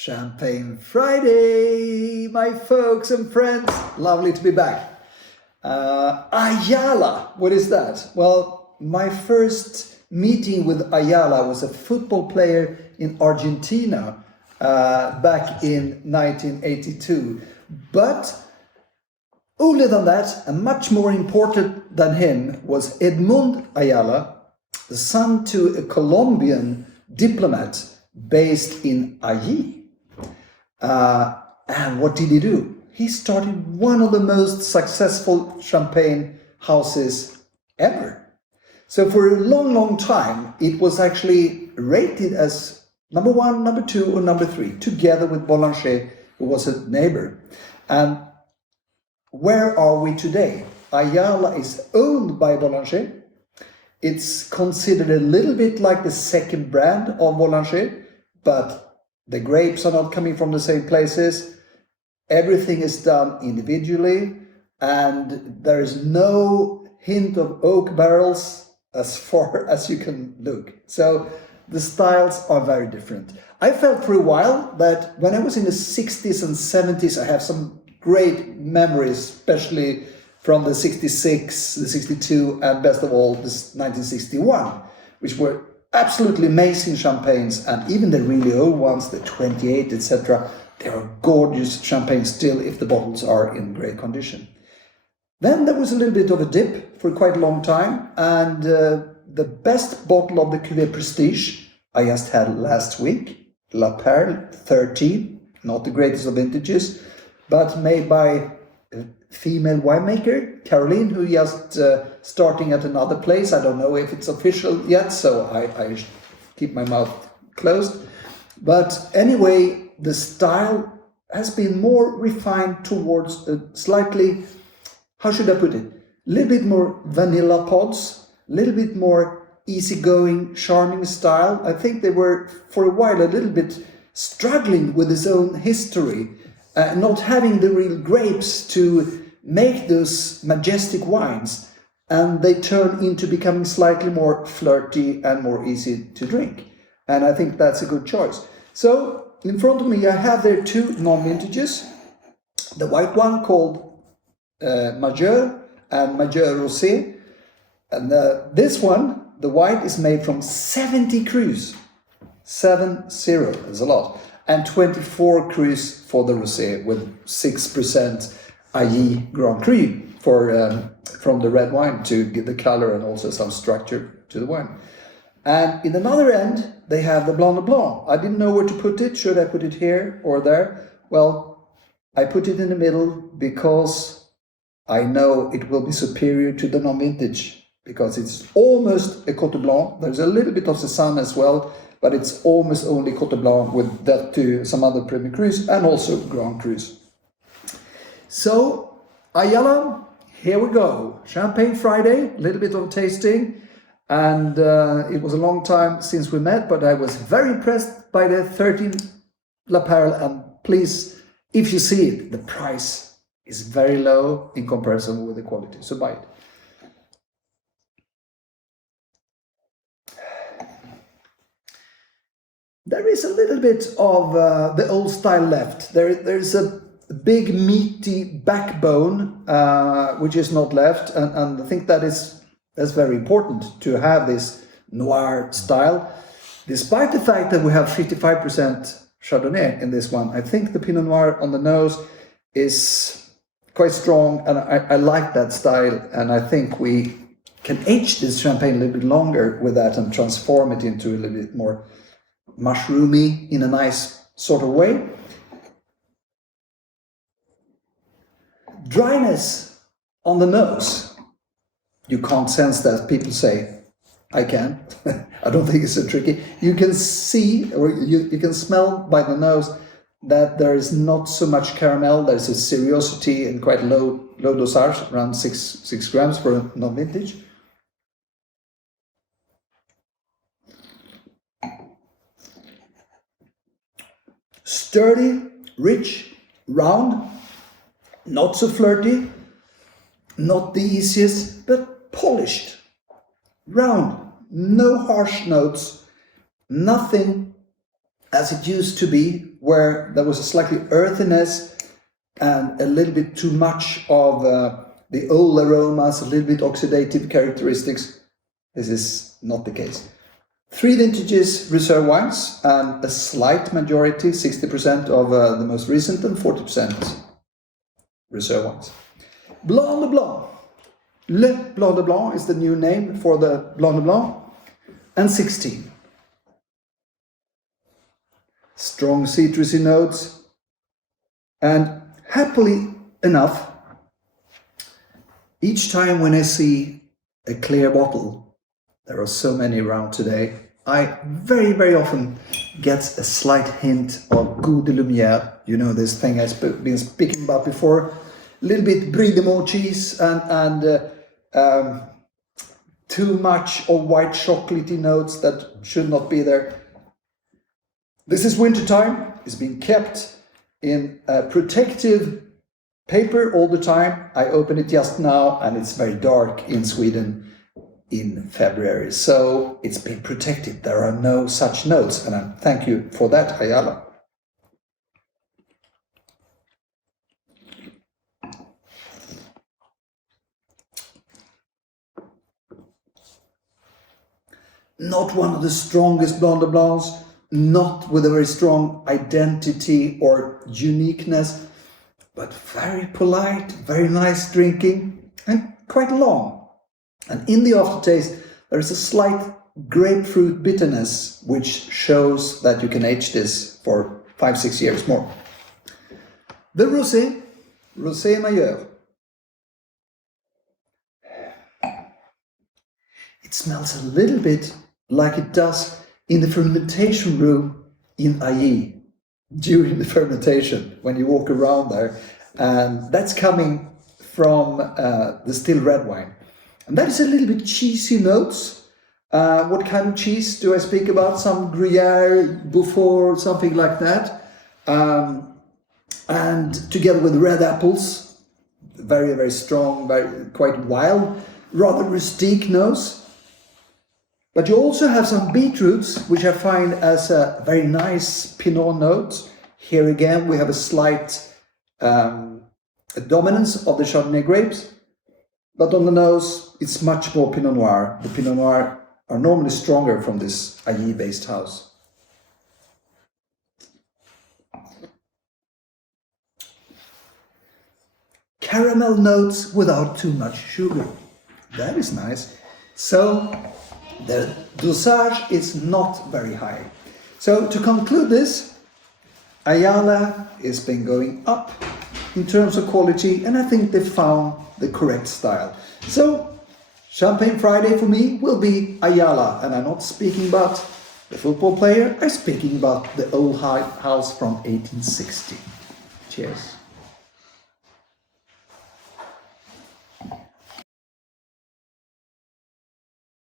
Champagne Friday, my folks and friends. Lovely to be back. Ayala, what is that? Well, my first meeting with Ayala was a football player in Argentina back in 1982. But older than that, and much more important than him, was Edmund Ayala, the son to a Colombian diplomat based in Allí. And what did he do? He started one of the most successful champagne houses ever. So for a long, long time, it was actually rated as number 1, number 2, or number 3, together with Blanc, who was a neighbor. And where are we today? Ayala is owned by Blanc. It's considered a little bit like the second brand of Blanc, but the grapes are not coming from the same places. Everything is done individually, and there is no hint of oak barrels as far as you can look. So the styles are very different. I felt for a while that when I was in the 60s and 70s, I have some great memories, especially from the 66, the 62, and best of all, this 1961, which were absolutely amazing champagnes, and even the really old ones, the 28, etc. They are gorgeous champagnes still if the bottles are in great condition. Then there was a little bit of a dip for quite a long time, and the best bottle of the Cuvée Prestige I just had last week, La Perle 13, not the greatest of vintages, but made by a female winemaker, Caroline, who just starting at another place. I don't know if it's official yet, so I keep my mouth closed. But anyway, the style has been more refined towards a slightly, how should I put it, a little bit more vanilla pods, a little bit more easygoing, charming style. I think they were for a while a little bit struggling with his own history, not having the real grapes to make those majestic wines, and they turn into becoming slightly more flirty and more easy to drink. And I think that's a good choice. So in front of me I have there two non-vintages. The white one called Majeur and Majeur Rosé. And this one, the white, is made from 70 crus. 70, that's a lot. And 24 crus for the rosé, with 6% Allí Grand Cru from the red wine to give the color and also some structure to the wine. And in another end, they have the Blanc. I didn't know where to put it. Should I put it here or there? Well, I put it in the middle because I know it will be superior to the non-vintage, because it's almost a Cote Blanc. There's a little bit of Cézanne as well, but it's almost only Cote Blanc with that to some other Premier Crus and also Grand Crus. So, Ayala, here we go. Champagne Friday, a little bit of tasting. And it was a long time since we met, but I was very impressed by the 13 La Perle. And please, if you see it, the price is very low in comparison with the quality. So buy it. There is a little bit of the old style left. There's a big meaty backbone which is not left, and I think that's very important to have this noir style. Despite the fact that we have 55% Chardonnay in this one, I think the Pinot Noir on the nose is quite strong, and I like that style, and I think we can age this champagne a little bit longer with that and transform it into a little bit more mushroomy in a nice sort of way. Dryness on the nose. You can't sense that, people say. I can. I don't think it's so tricky. You can see, or you can smell by the nose that there is not so much caramel. There's a seriosity and quite low dosage, around 6 grams for a non-vintage. Sturdy, rich, round, not so flirty, not the easiest, but polished, round, no harsh notes, nothing as it used to be where there was a slightly earthiness and a little bit too much of the old aromas, a little bit oxidative characteristics. This is not the case. 3 vintages reserve wines and a slight majority, 60% of the most recent and 40% reserve wines. Blanc de Blanc. Le Blanc de Blanc is the new name for the Blanc de Blanc. And 16. Strong citrusy notes. And happily enough, each time when I see a clear bottle, there are so many around today, I very, very often get a slight hint of goût de lumière. You know this thing I've been speaking about before. A little bit brie de meaux cheese and too much of white chocolatey notes that should not be there. This is winter time. It's been kept in protective paper all the time. I open it just now and it's very dark in Sweden in February. So it's been protected. There are no such notes, and I thank you for that, Ayala. Not one of the strongest Blanc de Blancs, not with a very strong identity or uniqueness, but very polite, very nice drinking, and quite long. And in the aftertaste, there is a slight grapefruit bitterness, which shows that you can age this for 5-6 years more. The Rosé Majeur. It smells a little bit like it does in the fermentation room in Ayala during the fermentation, when you walk around there. And that's coming from the still red wine. And that is a little bit cheesy notes. What kind of cheese do I speak about? Some Gruyere, Beaufort, something like that. And together with red apples, very, very strong, quite wild, rather rustic nose. But you also have some beetroots, which I find as a very nice Pinot note. Here again, we have a slight dominance of the Chardonnay grapes. But on the nose, it's much more Pinot Noir. The Pinot Noir are normally stronger from this Ayala-based house. Caramel notes without too much sugar. That is nice. So the dosage is not very high. So to conclude this, Ayala has been going up in terms of quality, and I think they found the correct style. So Champagne Friday for me will be Ayala, and I'm not speaking about the football player, I'm speaking about the old house from 1860. Cheers.